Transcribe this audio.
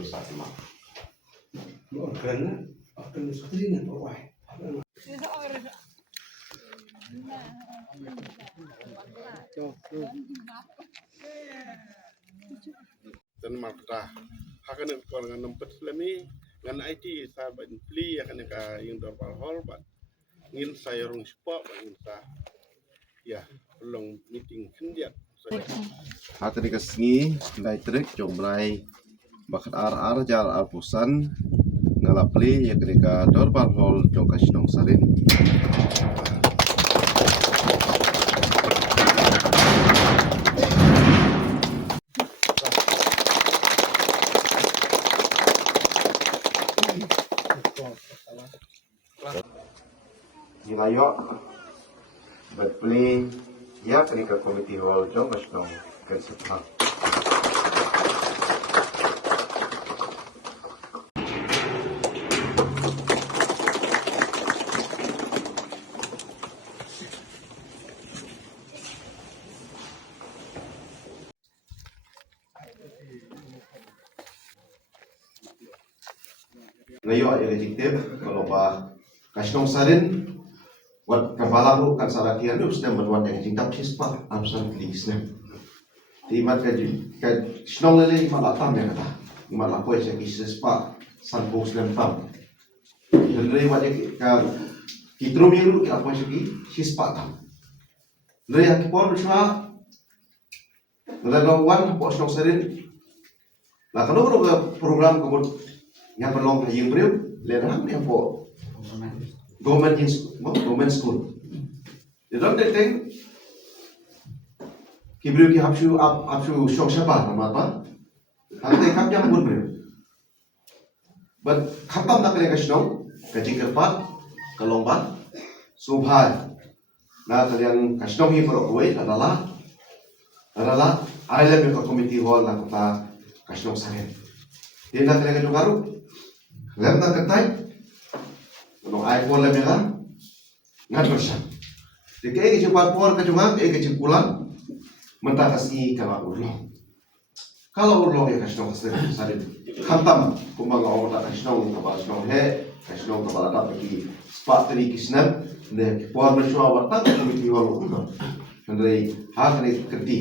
bersama. Karena akan sekalinya bawah. Dan markah hakan ko nga nampat lami ngan IT sa ban pli akan ka yung dorpal hall ba ngin sa yorong spa ba ngin sa ya long meeting kendiat Hati kasngi lai trek jomblai bakat ar jar apusan ngalapli ya ketika dorpal hall jong kasnong sarin. Gilayo betpli ya ketika komite hall jong kasnong kesepah. Ngayon ay rejected kalau pa kasnong sarin wat kepala lu kan salah kian lu sudah berbuat yang cinta cispa absen klis ne timat ka kasnong lele imat atam ya kata imat lapoi saya kisah spa sanpos lem tam lele wajah ka kitrum yang lu lapoi saya kisah tam lele yang kipor bersama lele wan pos kasnong sarin lah kalau program kebun yang berlong yang beriu lele yang po government school. The don't think Hebrew ki hapshu shok shaba nama apa? Hante kap jam pun beriu. But khatam nak kena kasih kaji kerpat kalomba subhan. Nah kalian kasih hi perokoi adalah island mereka committee hall nak kita kasih sangat. Dia nak kena kaji baru. Lem tak ketai. Nung iPhone lang yan ngat version. Di kaya kecil parpor kecungan, kaya kecil pulang, mentakasi kalau urlong. Kalau urlong ya kasih nong kasih hantam kumbaga orang tak kasih nong kasih nong kepala tak pergi spak teri kisnan, deh puan bersua wartang kami tiwal urlong. Kendari hak ni kerti.